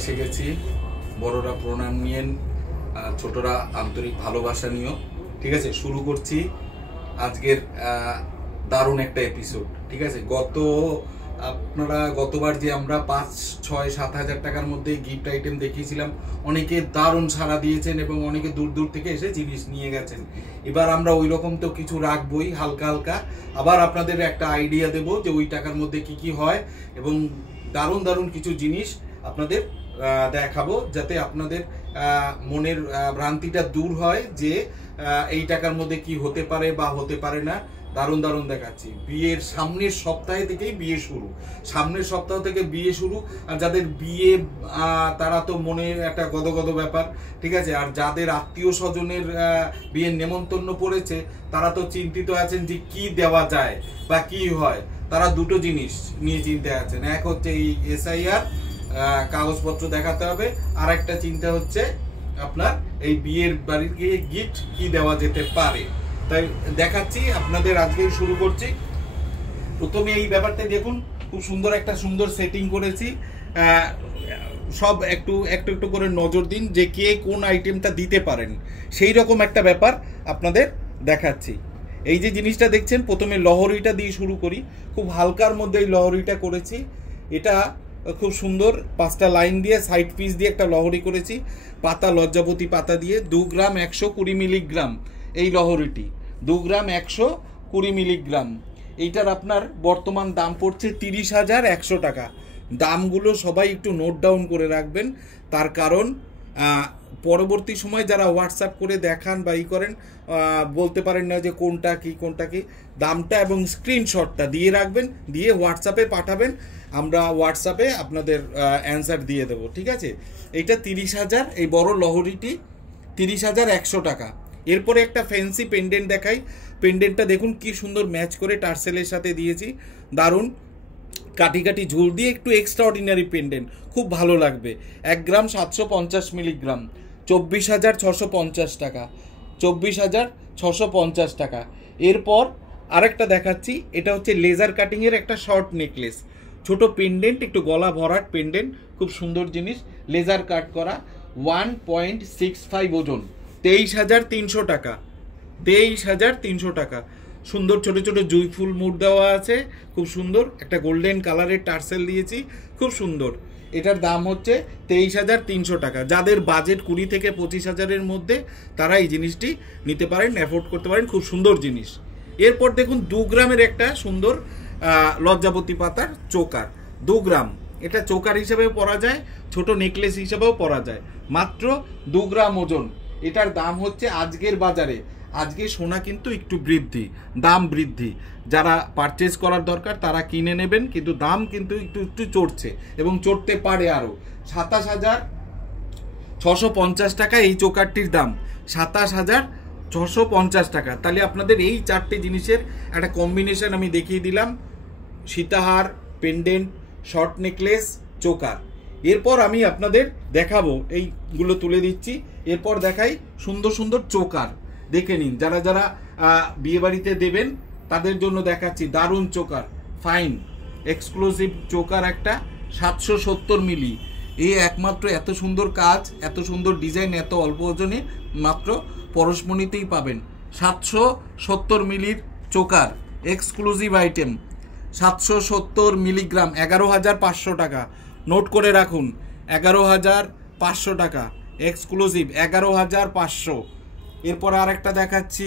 এসে গেছি। বড়রা প্রণাম নিয়েন, ছোটরা আন্তরিক ভালোবাসা নিও। ঠিক আছে, শুরু করছি আজকের দারুণ একটা এপিসোড। ঠিক আছে, আপনারা গতবার যে আমরা 5-6-7 হাজার টাকার মধ্যে গিফট আইটেম দেখিয়েছিলাম, অনেকে দারুণ সাড়া দিয়েছেন এবং অনেকে দূর দূর থেকে এসে জিনিস নিয়ে গেছেন। এবার আমরা ওই রকম তো কিছু রাখবই, হালকা হালকা আবার আপনাদের একটা আইডিয়া দেব যে ওই টাকার মধ্যে কি কি হয় এবং দারুণ দারুণ কিছু জিনিস আপনাদের দেখাবো, যাতে আপনাদের মনের ভ্রান্তিটা দূর হয় যে এই টাকার মধ্যে কি হতে পারে বা হতে পারে না। দারুণ দারুণ দেখাচ্ছি। বিয়ের সামনের সপ্তাহে থেকেই বিয়ে শুরু, সামনের সপ্তাহ থেকে বিয়ে শুরু। আর যাদের বিয়ে তারা তো মনের একটা গদগদ ব্যাপার। ঠিক আছে, আর যাদের আত্মীয় স্বজনের বিয়ের নেমন্তন্ন পড়েছে তারা তো চিন্তিত আছেন যে কি দেওয়া যায় বা কি হয়। তারা দুটো জিনিস নিয়ে চিন্তা আছেন, এক হচ্ছে এই SIR কাগজপত্র দেখাতে হবে, আর একটা চিন্তা হচ্ছে আপনার এই বিয়ের বাড়ির গিয়ে গিফট কি দেওয়া যেতে পারে। তাই দেখাচ্ছি আপনাদের, আজকে শুরু করছি। প্রথমে এই ব্যাপারটা দেখুন, খুব সুন্দর একটা সুন্দর সেটিং করেছি। সব একটু একটু করে নজর দিন যে কে কোন আইটেমটা দিতে পারেন, সেই রকম একটা ব্যাপার আপনাদের দেখাচ্ছি। এই যে জিনিসটা দেখছেন, প্রথমে লহরিটা দিয়ে শুরু করি। খুব হালকার মধ্যে এই লহরিটা করেছি। এটা খুব সুন্দর 5টা লাইন দিয়ে সাইড পিস দিয়ে একটা লহরি করেছি, পাতা লজ্জাপতি পাতা দিয়ে। 2 গ্রাম 120 মিলিগ্রাম এই লহরিটি, 2 গ্রাম 120 মিলিগ্রাম। এইটার আপনার বর্তমান দাম পড়ছে 30,100 টাকা। দামগুলো সবাই একটু নোট ডাউন করে রাখবেন, তার কারণ পরবর্তী সময় যারা হোয়াটসঅ্যাপ করে দেখান বা করেন বলতে পারেন না যে কোনটা কি। দামটা এবং স্ক্রিনশটটা দিয়ে রাখবেন, দিয়ে হোয়াটসঅ্যাপে পাঠাবেন। আমরা হোয়াটসঅ্যাপে আপনাদের অ্যান্সার দিয়ে দেবো। ঠিক আছে, এইটা 30,000, এই বড় লহরিটি 30,100 টাকা। এরপরে একটা ফ্যান্সি পেন্ডেন্ট দেখাই। পেন্ডেন্টটা দেখুন কি সুন্দর ম্যাচ করে টার্সেলের সাথে দিয়েছি। দারুণ কাটি কাটি ঝুল দিয়ে একটু এক্সট্রা অর্ডিনারি পেন্ডেন্ট, খুব ভালো লাগবে। 1 গ্রাম 750 মিলিগ্রাম, 24,650 টাকা, 24,650 টাকা। এরপর আরেকটা দেখাচ্ছি, এটা হচ্ছে লেজার কাটিংয়ের একটা শর্ট নেকলেস, ছোট পেন্ডেন্ট, একটু গলা ভরাট পেন্ডেন্ট, খুব সুন্দর জিনিস, লেজার কাট করা, 1.65 ওজন, 23,300 টাকা, 23,300 টাকা। সুন্দর ছোট ছোট জুই ফুল মুড় দেওয়া আছে, খুব সুন্দর একটা গোল্ডেন কালারের টার্সেল দিয়েছি, খুব সুন্দর। এটার দাম হচ্ছে 23,300 টাকা। যাদের বাজেট 20 থেকে 25,000-এর মধ্যে তারা এই জিনিসটি নিতে পারেন, অ্যাফোর্ড করতে পারেন, খুব সুন্দর জিনিস। এরপর দেখুন 2 গ্রামের একটা সুন্দর লজ্জাপতি পাতার চোকার, 2 গ্রাম। এটা চোকার হিসেবেও পরা যায়, ছোট নেকলেস হিসেবেও পরা যায়, মাত্র 2 গ্রাম ওজন। এটার দাম হচ্ছে আজকের বাজারে, আজকে সোনা কিন্তু একটু দাম বৃদ্ধি, যারা পারচেজ করার দরকার তারা কিনে নেবেন, কিন্তু দাম কিন্তু একটু চড়ছে এবং চড়তে পারে আরও। 27,650 টাকা এই চোকারটির দাম, 27,650 টাকা। তাহলে আপনাদের এই 4টে জিনিসের একটা কম্বিনেশন আমি দেখিয়ে দিলাম, সীতাহার, পেন্ডেন্ট, শর্ট নেকলেস, চোকার। এরপর আমি আপনাদের দেখাবো, এইগুলো তুলে দিচ্ছি। এরপর দেখাই সুন্দর সুন্দর চোকার, দেখে নিন। যারা যারা বিয়েবাড়িতে দেবেন তাদের জন্য দেখাচ্ছি দারুণ চোকার, ফাইন এক্সক্লুসিভ চোকার একটা, 770 মিলি। এই একমাত্র এত সুন্দর কাজ, এত সুন্দর ডিজাইন, এত অল্প ওজনে মাত্র পরশমণিতেই পাবেন। 770 মিলির চোকার, এক্সক্লুসিভ আইটেম, 770 মিলিগ্রাম, 11,500 টাকা। নোট করে রাখুন, 11,500 টাকা, এক্সক্লুসিভ 11,500। এরপর আর একটা দেখাচ্ছি,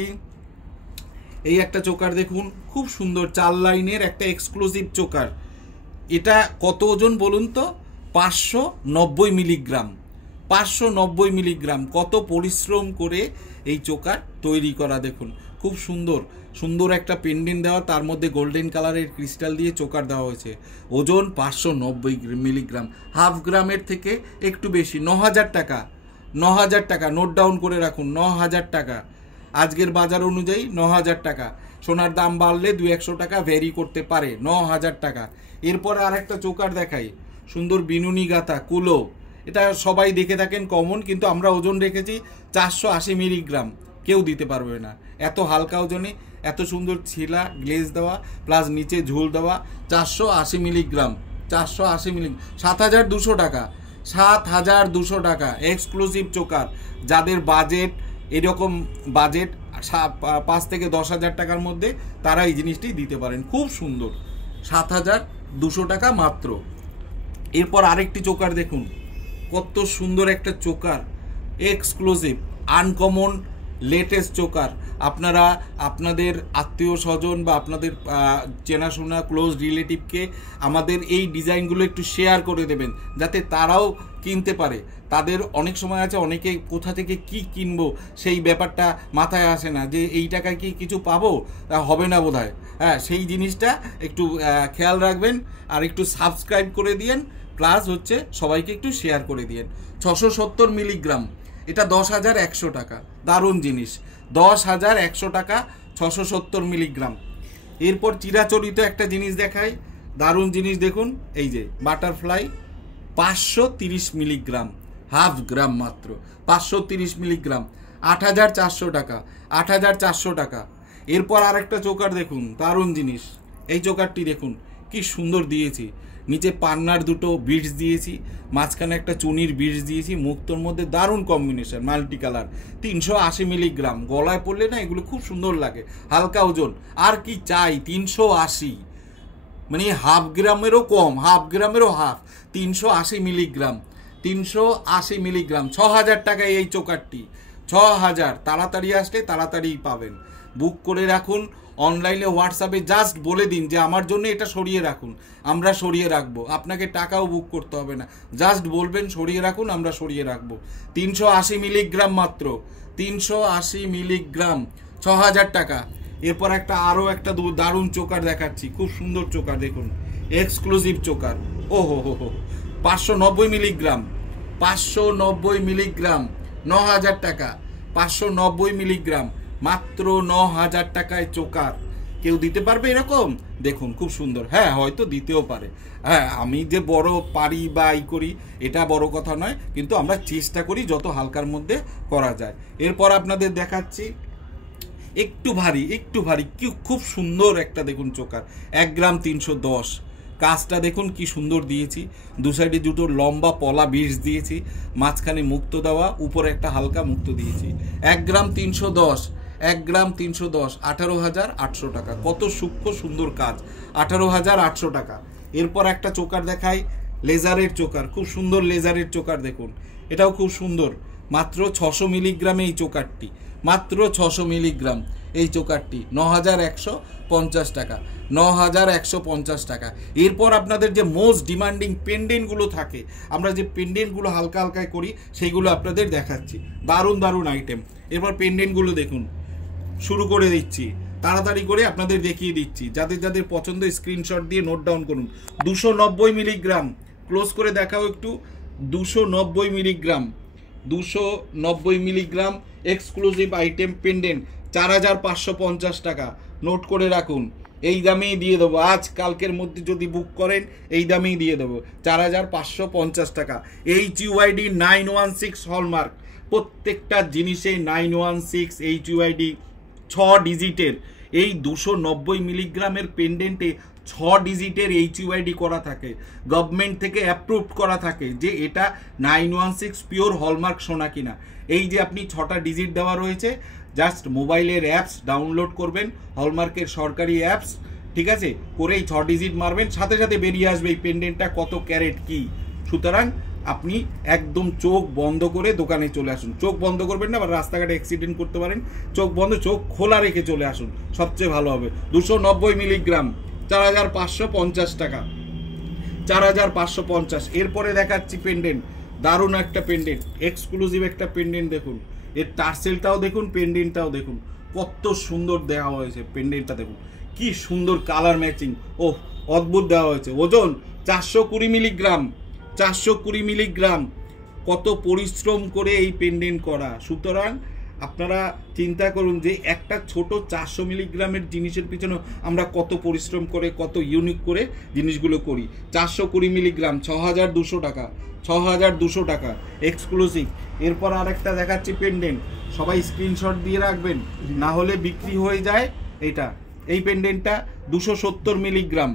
এই একটা চোকার দেখুন, খুব সুন্দর 4 লাইনের একটা এক্সক্লুসিভ চোকার। এটা কত ওজন বলুন তো? 590 মিলিগ্রাম, 590 মিলিগ্রাম। কত পরিশ্রম করে এই চোকার তৈরি করা দেখুন, খুব সুন্দর সুন্দর একটা পেন্ডেন্ট দেওয়া, তার মধ্যে গোল্ডেন কালারের ক্রিস্টাল দিয়ে চোকার দেওয়া হয়েছে। ওজন 590 মিলিগ্রাম, হাফ গ্রামের থেকে একটু বেশি, 9,000 টাকা, 9,000 টাকা। নোট ডাউন করে রাখুন, 9,000 টাকা আজকের বাজার অনুযায়ী, 9,000 টাকা। সোনার দাম বাড়লে 200-100 টাকা ভ্যারি করতে পারে, 9,000 টাকা। এরপরে আরেকটা চোকার দেখাই, সুন্দর বিনুনি গাথা কুলো। এটা সবাই দেখে থাকেন কমন, কিন্তু আমরা ওজন রেখেছি 480 মিলিগ্রাম। কেউ দিতে পারবে না এত হালকা ওজনে, এত সুন্দর ছিলা গ্লেজ দেওয়া প্লাস নিচে ঝুল দেওয়া। 480 মিলিগ্রাম, 480 মিলিগ্রাম, 7,200 টাকা। 7,200 টাকা এক্সক্লুসিভ চোকার। যাদের বাজেট এরকম বাজেট 5 থেকে 10,000 টাকার মধ্যে তারা এই জিনিসটি দিতে পারেন। খুব সুন্দর, 7,200 টাকা মাত্র। এরপর আরেকটি চোকার দেখুন, কত সুন্দর একটা choker, exclusive uncommon latest choker. আপনারা আপনাদের আত্মীয় স্বজন বা আপনাদের চেনাশোনা ক্লোজ রিলেটিভকে আমাদের এই ডিজাইনগুলো একটু শেয়ার করে দেবেন, যাতে তারাও কিনতে পারে। তাদের অনেক সময় আছে, অনেকে কোথা থেকে কি কিনবো সেই ব্যাপারটা মাথায় আসে না, যে এই টাকায় কি কিছু পাবো, হবে না বোধহয়। হ্যাঁ, সেই জিনিসটা একটু খেয়াল রাখবেন, আর একটু সাবস্ক্রাইব করে দিয়েন, প্লাস হচ্ছে সবাইকে একটু শেয়ার করে দিয়েন। 670 মিলিগ্রাম, এটা 10,100 টাকা। দারুণ জিনিস, 10,100 টাকা 670 মিলিগ্রাম। এরপর চিরাচরিত একটা জিনিস দেখাই, দারুণ জিনিস দেখুন, এই যে বাটারফ্লাই 530 মিলিগ্রাম, হাফ গ্রাম মাত্র, 530 মিলিগ্রাম, 8,400 টাকা, 8,400 টাকা। এরপর আরেকটা চোকার দেখুন, দারুণ জিনিস, এই চোকারটি দেখুন কি সুন্দর দিয়েছি। নিচে পান্নার দুটো বিটস দিয়েছি, মাঝখানে একটা চুনির বিটস দিয়েছি, মুক্তোর মধ্যে দারুণ কম্বিনেশন, মাল্টি কালার। 380 মিলিগ্রাম, গলায় পড়লে না এগুলো খুব সুন্দর লাগে, হালকা ওজন। আর কি চাই, 380, মানে হাফ গ্রামেরও কম, হাফ গ্রামেরও হাফ, 380 মিলিগ্রাম, 380 মিলিগ্রাম, 6,000 টাকায় এই চোকারটি, 6,000। তাড়াতাড়ি আসলে তাড়াতাড়ি পাবেন, বুক করে রাখুন। অনলাইনে হোয়াটসঅ্যাপে জাস্ট বলে দিন যে আমার জন্য এটা সরিয়ে রাখুন, আমরা সরিয়ে রাখবো। আপনাকে টাকাও বুক করতে হবে না, জাস্ট বলবেন সরিয়ে রাখুন, আমরা সরিয়ে রাখবো। 380 মিলিগ্রাম মাত্র, 380 মিলিগ্রাম, 6,000 টাকা। এরপর আরও একটা দারুণ চোকার দেখাচ্ছি, খুব সুন্দর চোকার দেখুন, এক্সক্লুসিভ চোকার। ও হো হো হো, 590 মিলিগ্রাম, 590 মিলিগ্রাম, 9,000 টাকা, 590 মিলিগ্রাম, মাত্র 9,000 টাকায় চোকার। কেউ দিতে পারবে এরকম? দেখুন খুব সুন্দর। হ্যাঁ, হয়তো দিতেও পারে। হ্যাঁ, আমি যে বড় পারি বা করি এটা বড় কথা নয়, কিন্তু আমরা চেষ্টা করি যত হালকার মধ্যে করা যায়। এরপর আপনাদের দেখাচ্ছি একটু ভারী কি খুব সুন্দর একটা দেখুন চোকার, 1 গ্রাম 310। কাজটা দেখুন কি সুন্দর দিয়েছি, দু সাইডে দুটো লম্বা পলা বিটস দিয়েছি, মাঝখানে মুক্তো দেওয়া, উপরে একটা হালকা মুক্তো দিয়েছি। 1 গ্রাম 310, 1 গ্রাম 310, 18,800 টাকা। কত সূক্ষ্ম সুন্দর কাজ, 18,800 টাকা। এরপর একটা চোকার দেখাই, লেজারের চোকার, খুব সুন্দর লেজারের চোকার দেখুন, এটাও খুব সুন্দর। মাত্র 600 মিলিগ্রামে এই চোকারটি, মাত্র 600 মিলিগ্রাম এই চোকারটি, 9,150 টাকা, 9,150 টাকা। এরপর আপনাদের যে মোস্ট ডিমান্ডিং পেন্ডেন্টগুলো থাকে, আমরা যে পেন্ডেন্টগুলো হালকা হালকায় করি সেইগুলো আপনাদের দেখাচ্ছি, দারুণ দারুণ আইটেম। এরপর পেন্ডেন্টগুলো দেখুন, শুরু করে দিচ্ছি, তাড়াতাড়ি করে আপনাদের দেখিয়ে দিচ্ছি। যাদের যাদের পছন্দ স্ক্রিনশট দিয়ে নোট ডাউন করুন। 290 মিলিগ্রাম, ক্লোজ করে দেখাও একটু, 290 milligram, 290 milligram exclusive item pendant, 4,550 টাকা। নোট করে রাখুন, এই দামেই দিয়ে দেবো, আজ কালকের মধ্যে যদি বুক করেন এই দামেই দিয়ে দেবো, 4,550 টাকা। HUID 916 হলমার্ক, প্রত্যেকটা জিনিসে 916 HUID 6 ডিজিটের। এই 290 মিলিগ্রামের পেন্ডেন্টে 6 ডিজিটের HUID করা থাকে, গভর্নমেন্ট থেকে অ্যাপ্রুভড করা থাকে যে এটা 916 পিওর হলমার্ক সোনা কিনা। এই যে আপনি 6টা ডিজিট দেওয়া রয়েছে, জাস্ট মোবাইলের অ্যাপস ডাউনলোড করবেন, হলমার্কের সরকারি অ্যাপস, ঠিক আছে, করে এই 6 ডিজিট মারবেন, সাথে সাথে বেরিয়ে আসবে এই পেন্ডেন্টটা কত ক্যারেট কি। সুতরাং আপনি একদম চোখ বন্ধ করে দোকানে চলে আসুন, চোখ বন্ধ করবেন না, বা রাস্তাঘাটে অ্যাক্সিডেন্ট করতে পারেন, চোখ বন্ধ, চোখ খোলা রেখে চলে আসুন, সবচেয়ে ভালো হবে। 290 মিলিগ্রাম, 4,550 টাকা, 4,550। এরপরে দেখাচ্ছি পেন্ডেন্ট, দারুণ একটা পেন্ডেন্ট, এক্সক্লুসিভ একটা পেন্ডেন্ট দেখুন, এর টার্সেলটাও দেখুন, পেন্ডেন্টটাও দেখুন, কত সুন্দর দেওয়া হয়েছে। পেন্ডেন্টটা দেখুন কি সুন্দর কালার ম্যাচিং, ও অদ্ভুত দেওয়া হয়েছে। ওজন 420 মিলিগ্রাম, 420 মিলিগ্রাম। কত পরিশ্রম করে এই পেন্ডেন্ট করা। সুতরাং আপনারা চিন্তা করুন যে একটা ছোট 400 মিলিগ্রামের জিনিসের পিছনে আমরা কত পরিশ্রম করে, কত ইউনিক করে জিনিসগুলো করি। 420 মিলিগ্রাম, 6,200 টাকা, 6,200 টাকা এক্সক্লুসিভ। এরপর আরেকটা দেখাচ্ছি পেন্ডেন্ট, সবাই স্ক্রিনশট দিয়ে রাখবেন, না হলে বিক্রি হয়ে যায় এটা। এই পেন্ডেন্টটা 270 মিলিগ্রাম,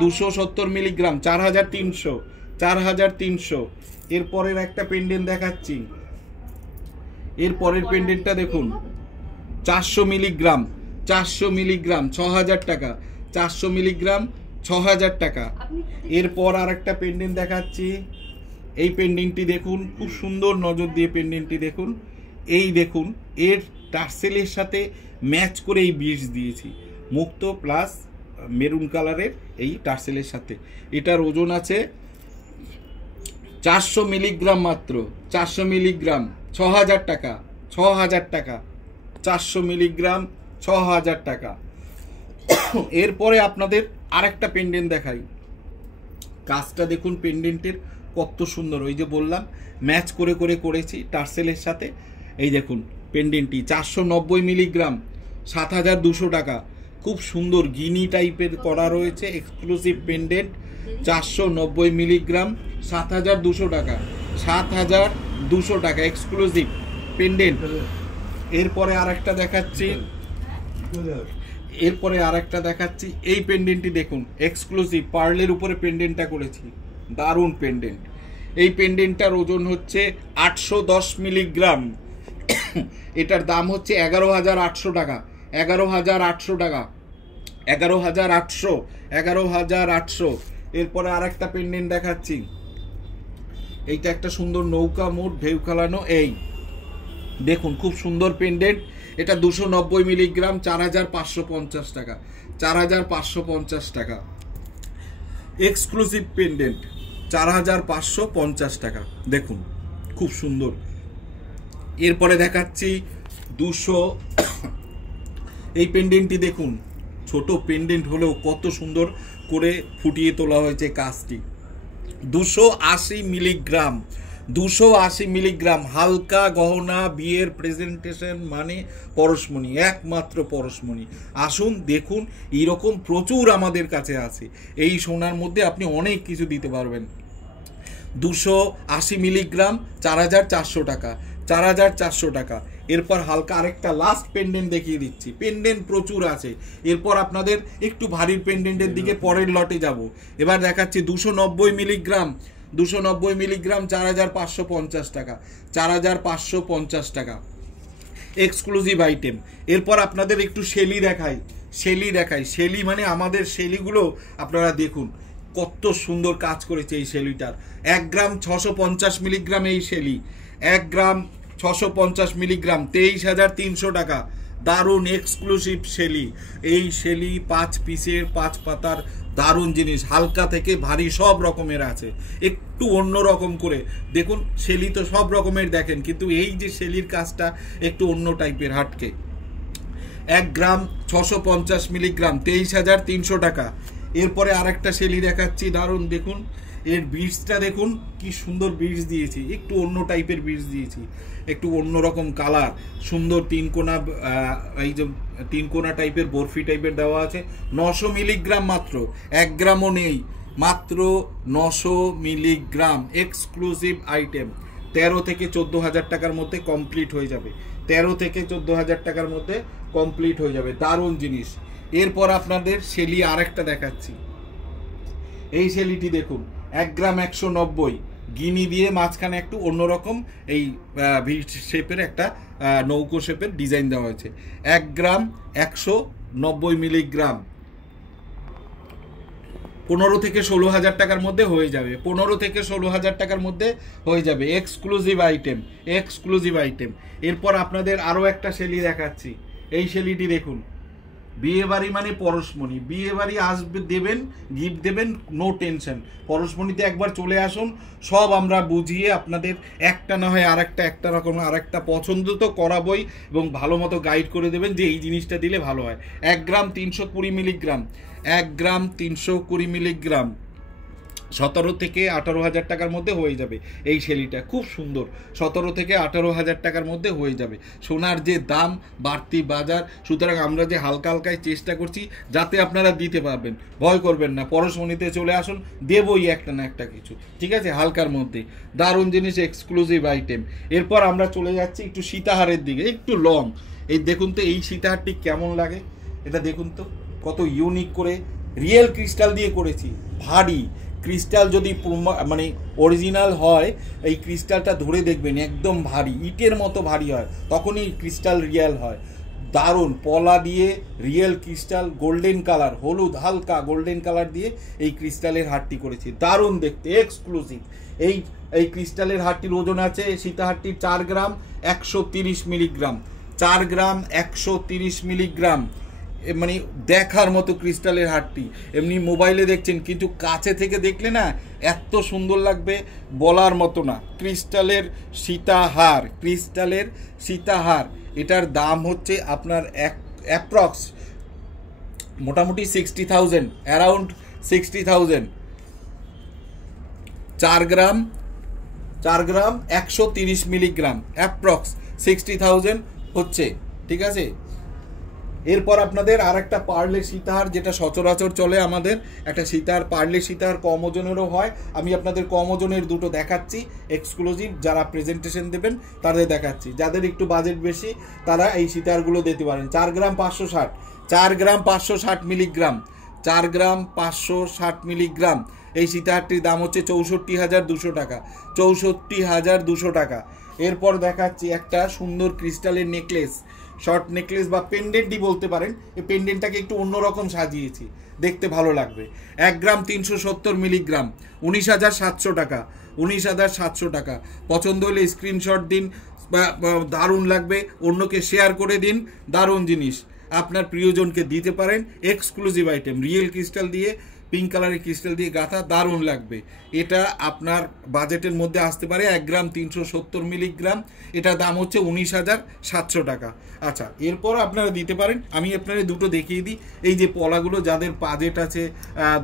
270 মিলিগ্রাম, 4,300, 4300। এরপরের একটা পেন্ডেন্ট দেখাচ্ছি, এরপরের পেন্ডেন্টটা দেখুন 400 মিলিগ্রাম, 400 মিলিগ্রাম 6000 টাকা, 400 মিলিগ্রাম 6000 টাকা। এরপর আর একটা পেন্ডেন্ট দেখাচ্ছি, এই পেন্ডেন্টটি দেখুন, খুব সুন্দর, নজর দিয়ে পেন্ডেন্টটি দেখুন। এই দেখুন, এর টার্সেলের সাথে ম্যাচ করে এই বিটস দিয়েছি, মুক্ত প্লাস মেরুন কালারের এই টার্সেলের সাথে। এটার ওজন আছে 400 মিলিগ্রাম মাত্র, 400 মিলিগ্রাম 6000 টাকা, 6000 টাকা, 400 মিলিগ্রাম 6000 টাকা। এরপরে আপনাদের আরেকটা পেন্ডেন্ট দেখাই, কাজটা দেখুন পেন্ডেন্টের কত সুন্দর, ওই যে বললাম ম্যাচ করে করে করেছি টার্সেলের সাথে। এই দেখুন পেন্ডেন্টটি 490 মিলিগ্রাম 7200 টাকা, খুব সুন্দর গিনি টাইপের করা রয়েছে, এক্সক্লুসিভ পেন্ডেন্ট 490 মিলিগ্রাম 7200 টাকা, 7200 টাকা এক্সক্লুসিভ পেন্ডেন্ট। এরপরে আরেকটা দেখাচ্ছি, এরপরে আরেকটা দেখাচ্ছি, এই পেন্ডেন্টটি দেখুন, এক্সক্লুসিভ পার্লের উপরে পেন্ডেন্টটা করেছি, দারুণ পেন্ডেন্ট। এই পেন্ডেন্টটার ওজন হচ্ছে 810 মিলিগ্রাম, এটার দাম হচ্ছে 11800 টাকা, 11800 টাকা, 11800, 11800। এরপরে আরেকটা পেন্ডেন্ট দেখাচ্ছি, এইটা একটা সুন্দর নৌকা মোট ঢেউ খেলানো, এই দেখুন খুব সুন্দর পেন্ডেন্ট। এটা 290 মিলিগ্রাম 4550 টাকা, 4550 টাকা এক্সক্লুসিভ পেন্ডেন্ট, 4550 টাকা, দেখুন খুব সুন্দর। এরপরে দেখাচ্ছি 200, এই পেন্ডেন্টটি দেখুন, ছোট পেন্ডেন্ট হলেও কত সুন্দর করে ফুটিয়ে তোলা হয়েছে কাজটি। 280 মিলিগ্রাম, 280 মিলিগ্রাম, হালকা গহনা বিয়ের প্রেজেন্টেশন মানে পরশমণি, একমাত্র পরশমণি। আসুন দেখুন, এইরকম প্রচুর আমাদের কাছে আছে, এই সোনার মধ্যে আপনি অনেক কিছু দিতে পারবেন। 280 মিলিগ্রাম 4400 টাকা, 4400 টাকা। এরপর হালকা আরেকটা লাস্ট পেন্ডেন্ট দেখিয়ে দিচ্ছি, পেন্ডেন্ট প্রচুর আছে। এরপর আপনাদের একটু ভারী পেন্ডেন্টের দিকে পরের লটে যাব। এবার দেখাচ্ছি 290 মিলিগ্রাম, 290 মিলিগ্রাম 4550 টাকা, 4550 টাকা এক্সক্লুসিভ আইটেম। এরপর আপনাদের একটু শেলি দেখাই, শেলি দেখাই, শেলি মানে আমাদের শেলিগুলো আপনারা দেখুন কত সুন্দর কাজ করেছে এই শেলিটার। 1 গ্রাম 650 মিলিগ্রাম এই শেলি, 1 গ্রাম 650 মিলিগ্রাম 23300 টাকা, দারুণ এক্সক্লুসিভ শেলি। এই শেলি 5 পিসের 5 পাতার দারুণ জিনিস, হালকা থেকে ভারী সব রকমের আছে, একটু অন্য রকম করে দেখুন। শেলি তো সব রকমের দেখেন, কিন্তু এই যে শেলির কাজটা একটু অন্য টাইপের, হাটকে। 1 গ্রাম 650 মিলিগ্রাম 23300 টাকা। এরপরে আরেকটা শেলি দেখাচ্ছি, দারুণ দেখুন, এর বিটসটা দেখুন কি সুন্দর বিটস দিয়েছি, একটু অন্য টাইপের বিটস দিয়েছি, একটু অন্যরকম কালার, সুন্দর 3 কোনা, এই যে 3 কোনা টাইপের বরফি টাইপের দেওয়া আছে। 900 মিলিগ্রাম মাত্র, 1 গ্রামও নেই, মাত্র 900 মিলিগ্রাম এক্সক্লুসিভ আইটেম। 13 থেকে 14,000 টাকার মধ্যে কমপ্লিট হয়ে যাবে, 13 থেকে 14,000 টাকার মধ্যে কমপ্লিট হয়ে যাবে, দারুণ জিনিস। এরপর আপনাদের শেলি আরেকটা দেখাচ্ছি, এই শেলিটি দেখুন, 1 গ্রাম 190, গিনি দিয়ে মাঝখানে একটু অন্যরকম এই ভি শেপের একটা নৌকো শেপের ডিজাইন দেওয়া হয়েছে। 1 গ্রাম 190 মিলিগ্রাম 15 থেকে 16,000 টাকার মধ্যে হয়ে যাবে, 15 থেকে 16,000 টাকার মধ্যে হয়ে যাবে এক্সক্লুসিভ আইটেম, এক্সক্লুসিভ আইটেম। এরপর আপনাদের আরও একটা শেলি দেখাচ্ছি, এই শেলিটি দেখুন, বিয়ে বাড়ি মানে পরশমণি, বিয়ে বাড়ি আসবে, দেবেন গিফট দেবেন, নো টেনশন। পরশমণিতে একবার চলে আসুন, সব আমরা বুঝিয়ে আপনাদের একটা না হয় আরেকটা, একটা রকম আরেকটা পছন্দ তো করাবই, এবং ভালো মতো গাইড করে দেবেন যে এই জিনিসটা দিলে ভালো হয়। 1 গ্রাম 320 মিলিগ্রাম, 1 গ্রাম 320 মিলিগ্রাম 17 থেকে 18,000 টাকার মধ্যে হয়ে যাবে এই শেলিটা, খুব সুন্দর। 17 থেকে 18,000 টাকার মধ্যে হয়ে যাবে। সোনার যে দাম, বাড়তি বাজার, সুতরাং আমরা যে হালকা হালকায় চেষ্টা করছি যাতে আপনারা দিতে পারবেন, ভয় করবেন না, পরশমণিতে চলে আসুন, দেবই একটা না একটা কিছু, ঠিক আছে, হালকার মধ্যে দারুণ জিনিস, এক্সক্লুসিভ আইটেম। এরপর আমরা চলে যাচ্ছি একটু সীতাহারের দিকে, একটু লং। এই দেখুন তো এই সীতাহারটি কেমন লাগে, এটা দেখুন তো কত ইউনিক করে রিয়েল ক্রিস্টাল দিয়ে করেছি, ভারী, ক্রিস্টাল যদি মানে অরিজিনাল হয়, এই ক্রিস্টালটা ধরে দেখবেন একদম ভারী, ইটের মতো ভারী হয়, তখনই ক্রিস্টাল রিয়েল হয়। দারুণ পলা দিয়ে রিয়েল ক্রিস্টাল, গোল্ডেন কালার, হলুদ হালকা গোল্ডেন কালার দিয়ে এই ক্রিস্টালের হারটি করেছি, দারুণ দেখতে, এক্সক্লুসিভ। এই ক্রিস্টালের হারটির ওজন আছে, সীতাহারটির 4 গ্রাম 130 মিলিগ্রাম, 4 গ্রাম 130 মিলিগ্রাম, মানে দেখার মতো ক্রিস্টালের হারটি। এমনি মোবাইলে দেখছেন, কিন্তু কাছে থেকে দেখলে না এত সুন্দর লাগবে, বলার মতো না। ক্রিস্টালের সীতাহার, ক্রিস্টালের সীতাহার, এটার দাম হচ্ছে আপনার অ্যাপ্রক্স মোটামুটি 60,000, অ্যারাউন্ড 60,000। 4 গ্রাম 130 মিলিগ্রাম, অ্যাপ্রক্স 60,000 হচ্ছে, ঠিক আছে। এরপর আপনাদের আর একটা পার্লে সীতাহার, যেটা সচরাচর চলে আমাদের, একটা সীতাহার, পার্লে সীতাহার কম ওজনেরও হয়। আমি আপনাদের কম ওজনের দুটো দেখাচ্ছি, এক্সক্লুসিভ, যারা প্রেজেন্টেশন দেবেন তাদের দেখাচ্ছি। যাদের একটু বাজেট বেশি তারা এই সীতাহারগুলো দিতে পারেন। 4 গ্রাম 560, 4 গ্রাম 560 মিলিগ্রাম, 4 গ্রাম 560 মিলিগ্রাম। এই সীতাহারটির দাম হচ্ছে 64,200 টাকা, 64,200 টাকা। এরপর দেখাচ্ছি একটা সুন্দর ক্রিস্টালের নেকলেস, শর্ট নেকলেস বা পেন্ডেন্টই বলতে পারেন। এই পেন্ডেন্টটাকে একটু অন্যরকম সাজিয়েছি, দেখতে ভালো লাগবে। 1 গ্রাম 370 মিলিগ্রাম, 19,700 টাকা, 19,700 টাকা। পছন্দ হলে স্ক্রিনশট দিন, দারুণ লাগবে, অন্যকে শেয়ার করে দিন, দারুণ জিনিস আপনার প্রিয়জনকে দিতে পারেন। এক্সক্লুসিভ আইটেম, রিয়েল ক্রিস্টাল দিয়ে, পিঙ্ক কালারের ক্রিস্টাল দিয়ে গাঁথা, দারুণ লাগবে। এটা আপনার বাজেটের মধ্যে আসতে পারে। 1 গ্রাম 370 মিলিগ্রাম, এটার দাম হচ্ছে 19,700 টাকা। আচ্ছা, এরপর আপনারা দিতে পারেন, আমি আপনাদের দুটো দেখিয়ে দিই। এই যে পলাগুলো, যাদের বাজেট আছে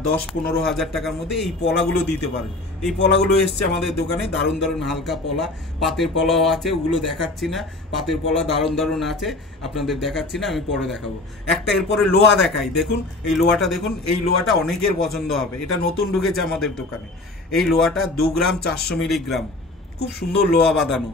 10-15 হাজার টাকার মধ্যে, এই পলাগুলো দিতে পারেন। এই পলাগুলো এসছে আমাদের দোকানে, দারুণ দারুণ হালকা পলা, পাতের পলাও আছে, ওগুলো দেখাচ্ছি না। পাতের পলা দারুণ দারুণ আছে, আপনাদের দেখাচ্ছি না, আমি পরে দেখাবো। একটা এরপরে লোহা দেখাই, দেখুন এই লোহাটা, দেখুন এই লোহাটা অনেকের পছন্দ হবে, এটা নতুন ঢুকেছে আমাদের দোকানে। এই লোহাটা 2 গ্রাম 400 মিলিগ্রাম, খুব সুন্দর লোহা বাঁধানো,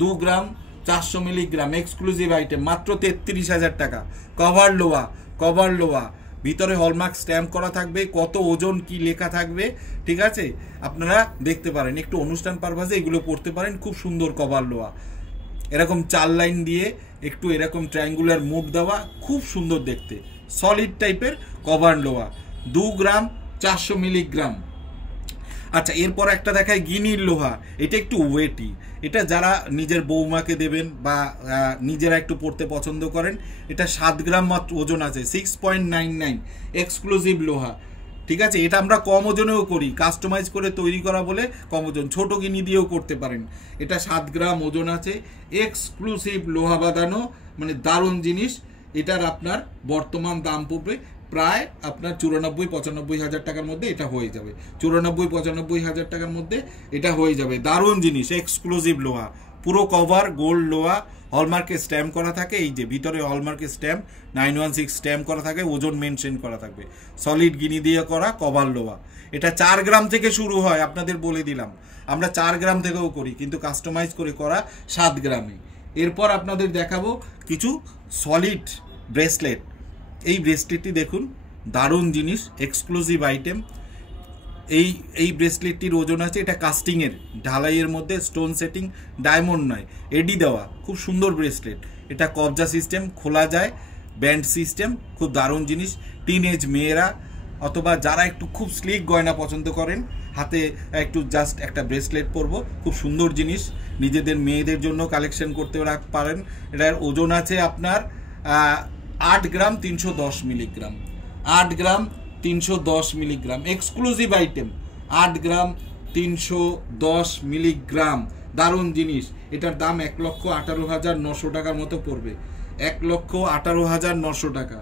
2 গ্রাম 400 মিলিগ্রাম, এক্সক্লুসিভ আইটেম, মাত্র 33,000 টাকা। কভার লোহা, কভার লোহা, ভিতরে হলমার্ক স্ট্যাম্প করা থাকবে, কত ওজন কি লেখা থাকবে, ঠিক আছে, আপনারা দেখতে পারেন। একটু অনুষ্ঠান পারপাসে এগুলো পড়তে পারেন, খুব সুন্দর কভার লোহা। এরকম 4 লাইন দিয়ে একটু এরকম ট্রায়াঙ্গুলার মুখ দেওয়া, খুব সুন্দর দেখতে, সলিড টাইপের কভার লোহা, 2 গ্রাম 400 মিলিগ্রাম। আচ্ছা, এরপর একটা দেখায় গিনির লোহা, এটা একটু ওয়েটি, এটা যারা নিজের বৌমাকে দেবেন বা নিজেরা একটু পড়তে পছন্দ করেন, এটা 7 গ্রাম মাত্র ওজন আছে, 6.99, এক্সক্লুসিভ লোহা, ঠিক আছে। এটা আমরা কম ওজনেও করি, কাস্টমাইজ করে তৈরি করা বলে কম ওজন, ছোট গিনি দিয়েও করতে পারেন। এটা 7 গ্রাম ওজন আছে, এক্সক্লুসিভ লোহা বাঁধানো, মানে দারুণ জিনিস। এটার আপনার বর্তমান দাম পড়বে প্রায় আপনার 94-95 হাজার টাকার মধ্যে এটা হয়ে যাবে, 94-95 হাজার টাকার মধ্যে এটা হয়ে যাবে। দারুণ জিনিস, এক্সক্লুসিভ লোহা, পুরো কভার গোল্ড লোহা, হলমার্কের স্ট্যাম্প করা থাকে, এই যে ভিতরে হলমার্কের স্ট্যাম্প 916 স্ট্যাম্প করা থাকে, ওজন মেনশন করা থাকবে, সলিড গিনি দিয়ে করা কভার লোহা। এটা 4 গ্রাম থেকে শুরু হয়, আপনাদের বলে দিলাম, আমরা 4 গ্রাম থেকেও করি, কিন্তু কাস্টমাইজ করে করা 7 গ্রামে। এরপর আপনাদের দেখাবো কিছু সলিড ব্রেসলেট। এই ব্রেসলেটটি দেখুন, দারুণ জিনিস, এক্সক্লুসিভ আইটেম। এই ব্রেসলেটটির ওজন আছে, এটা কাস্টিংয়ের, ঢালাইয়ের মধ্যে, স্টোন সেটিং, ডায়মন্ড নয়, এডি দেওয়া, খুব সুন্দর ব্রেসলেট। এটা কবজা সিস্টেম, খোলা যায়, ব্যান্ড সিস্টেম, খুব দারুণ জিনিস। টিনেজ মেয়েরা অথবা যারা একটু খুব স্লিক গয়না পছন্দ করেন, হাতে একটু জাস্ট একটা ব্রেসলেট পরবো, খুব সুন্দর জিনিস, নিজেদের মেয়েদের জন্য কালেকশন করতে পারেন। এটার ওজন আছে আপনার 8 গ্রাম 310 মিলিগ্রাম, 8 গ্রাম 310 মিলিগ্রাম, এক্সক্লুসিভ আইটেম, 8 গ্রাম 310 মিলিগ্রাম, দারুণ জিনিস। এটার দাম 1,18,900 টাকার মতো পড়বে, 1,18,900 টাকা।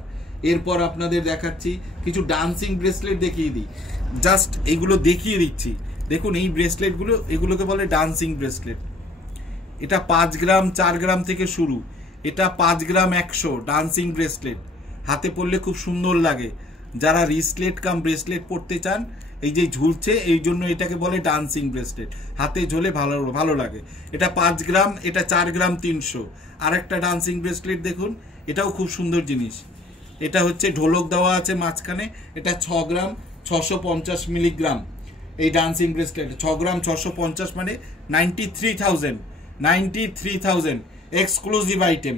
এরপর আপনাদের দেখাচ্ছি কিছু ডান্সিং ব্রেসলেট, দেখিয়ে দিই, জাস্ট এইগুলো দেখিয়ে দিচ্ছি। দেখুন এই ব্রেসলেটগুলো, এগুলোকে বলে ডান্সিং ব্রেসলেট। এটা 5 গ্রাম 4 গ্রাম থেকে শুরু, এটা 5 গ্রাম 100 ডান্সিং ব্রেসলেট, হাতে পরলে খুব সুন্দর লাগে। যারা রিসলেট কাম ব্রেসলেট পরতে চান, এই যে ঝুলছে, এই জন্য এটাকে বলে ডান্সিং ব্রেসলেট, হাতে ঝোলে ভালো লাগে। এটা 5 গ্রাম, এটা 4 গ্রাম 300। আর একটা ডান্সিং ব্রেসলেট দেখুন, এটাও খুব সুন্দর জিনিস, এটা হচ্ছে ঢোলক দেওয়া আছে মাঝখানে, এটা 6 গ্রাম 650 মিলিগ্রাম, এই ডান্সিং ব্রেসলেট 6 গ্রাম 650 মানে 93,000 এক্সক্লুসিভ আইটেম।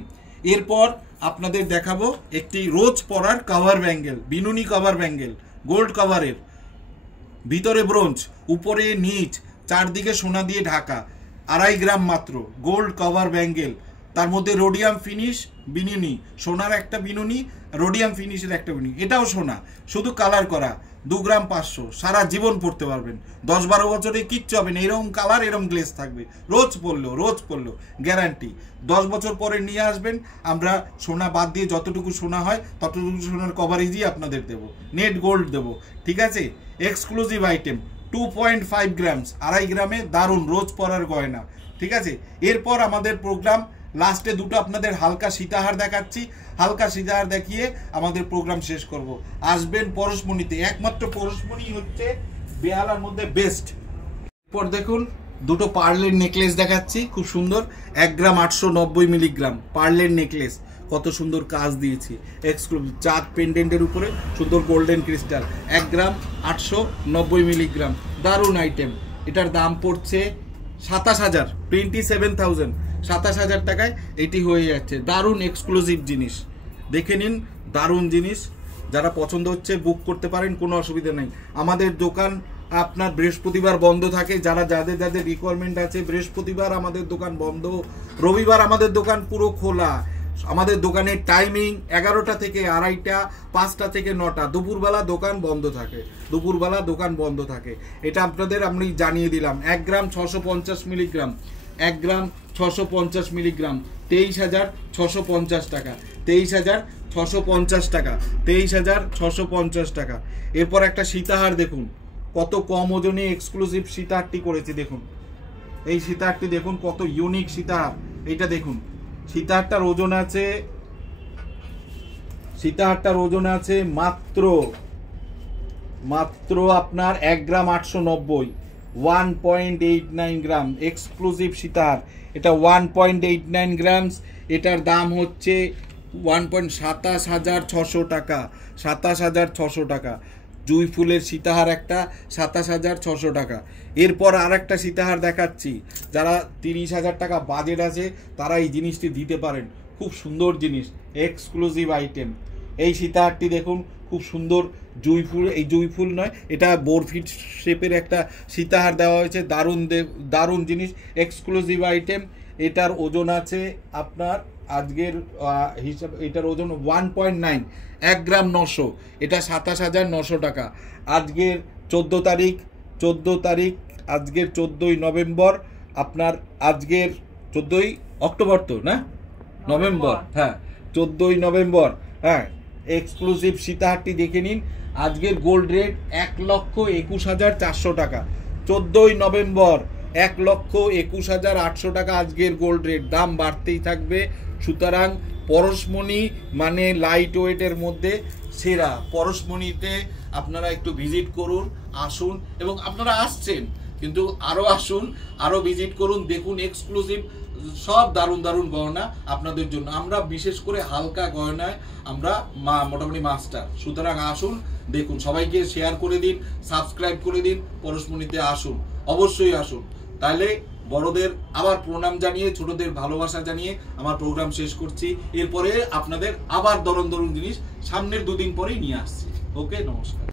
এরপর আপনাদের দেখাবো একটি রোজ পরার কভার ব্যাঙ্গেল, বিনুনি কভার ব্যাঙ্গেল, গোল্ড কভারের, ভিতরে ব্রোঞ্জ, উপরে নিচ, চারদিকে সোনা দিয়ে ঢাকা, 2.5 গ্রাম মাত্র, গোল্ড কভার ব্যাঙ্গেল, তার মধ্যে রোডিয়াম ফিনিশ বিনুনি, সোনার একটা বিনুনি, রোডিয়াম ফিনিশের একটা বিনুনি, এটাও সোনা, শুধু কালার করা, 2 গ্রাম 500, সারা জীবন পরতে পারবেন, 10-12 বছরে কিচ্ছু হবে না, এরকম কালার এরকম গ্লেজ থাকবে, রোজ পরলেও গ্যারান্টি। 10 বছর পরে নিয়ে আসবেন, আমরা সোনা বাদ দিয়ে যতটুকু সোনা হয় ততটুকু সোনার কভারেজই আপনাদের দেবো, নেট গোল্ড দেবো, ঠিক আছে। এক্সক্লুসিভ আইটেম 2.5 গ্রামস, 2.5 গ্রামে দারুণ রোজ পরার গয়না, ঠিক আছে। এরপর আমাদের প্রোগ্রাম লাস্টে দুটো আপনাদের হালকা সীতাহার দেখাচ্ছি, হালকা সীতাহার দেখিয়ে আমাদের প্রোগ্রাম শেষ করব। আসবেন পরশমণিতে, একমাত্র পরশমণি হচ্ছে বেহালার মধ্যে বেস্ট। এরপর দেখুন দুটো পার্লের নেকলেস দেখাচ্ছি, খুব সুন্দর, 1 গ্রাম 890 মিলিগ্রাম পার্লের নেকলেস, কত সুন্দর কাজ দিয়েছি, এক্সক্লুসিভ চাঁদ পেন্ডেন্টের উপরে সুন্দর গোল্ডেন ক্রিস্টাল, 1 গ্রাম 890 মিলিগ্রাম, দারুণ আইটেম। এটার দাম পড়ছে 27,000, 27,000 টাকায় এটি হয়ে যাচ্ছে। দারুণ এক্সক্লুসিভ জিনিস, দেখে নিন, দারুণ জিনিস, যারা পছন্দ হচ্ছে বুক করতে পারেন, কোনো অসুবিধা নেই। আমাদের দোকান আপনার বৃহস্পতিবার বন্ধ থাকে, যাদের রিকোয়ারমেন্ট আছে, বৃহস্পতিবার আমাদের দোকান বন্ধ, রবিবার আমাদের দোকান পুরো খোলা। আমাদের দোকানের টাইমিং 11টা থেকে 2:30, 5টা থেকে 9টা, দুপুরবেলা দোকান বন্ধ থাকে, এটা আপনাদের আমি জানিয়ে দিলাম। 1 গ্রাম 650 মিলিগ্রাম, 1 গ্রাম 650 মিলিগ্রাম, 23,650 টাকা, 23,650 টাকা, 23,650 টাকা। এরপর একটা সীতাহার দেখুন, কত কম ওজনে এক্সক্লুসিভ সীতাহারটি করেছি, দেখুন এই সীতাহারটি দেখুন, কত ইউনিক সীতাহার। এইটা দেখুন, সীতাহারটার ওজন আছে মাত্র আপনার 1 গ্রাম 890, 1.89 গ্রাম এক্সক্লুসিভ সীতাহার, এটা 1.89 গ্রামস। এটার দাম হচ্ছে 27,600 টাকা, 27,600 টাকা। জুই ফুলের সীতাহার একটা 27,600 টাকা। এরপর আর একটা সীতাহার দেখাচ্ছি, যারা 30,000 টাকা বাজেট আছে তারা এই জিনিসটি দিতে পারেন, খুব সুন্দর জিনিস, এক্সক্লুসিভ আইটেম। এই সীতাহারটি দেখুন, খুব সুন্দর জুই ফুল, এই জুই ফুল নয়, এটা বরফি শেপের একটা সীতাহার দেওয়া হয়েছে, দারুণ জিনিস, এক্সক্লুসিভ আইটেম। এটার ওজন আছে আপনার আজকের হিসাব, এটার ওজন 1.9, 1 গ্রাম 900, এটা 27,900 টাকা। আজকের 14 তারিখ, আজকের 14ই নভেম্বর, আপনার আজকের 14ই অক্টোবর তো না, নভেম্বর, হ্যাঁ 14ই নভেম্বর, হ্যাঁ। এক্সক্লুসিভ সীতাহারটি দেখে নিন, আজকের গোল্ড রেট 1,21,400 টাকা, 14ই নভেম্বর 1,21,800 টাকা আজকের গোল্ড রেট, দাম বাড়তেই থাকবে। সুতরাং পরশমণি মানে লাইট ওয়েটের মধ্যে সেরা, পরশমণিতে আপনারা একটু ভিজিট করুন, আসুন, এবং আপনারা আসছেন কিন্তু আরও আসুন, আরও ভিজিট করুন, দেখুন এক্সক্লুসিভ সব দারুণ গয়না আপনাদের জন্য। আমরা বিশেষ করে হালকা গয়নায় আমরা মোটামুটি মাস্টার, সুতরাং আসুন, দেখুন, সবাইকে শেয়ার করে দিন, সাবস্ক্রাইব করে দিন, পরশমণিতে আসুন, অবশ্যই আসুন। তাহলে বড়দের আবার প্রণাম জানিয়ে, ছোটদের ভালোবাসা জানিয়ে আমার প্রোগ্রাম শেষ করছি। এরপরে আপনাদের আবার দরুন জিনিস সামনের 2 দিন পরেই নিয়ে আসছি। ওকে, নমস্কার।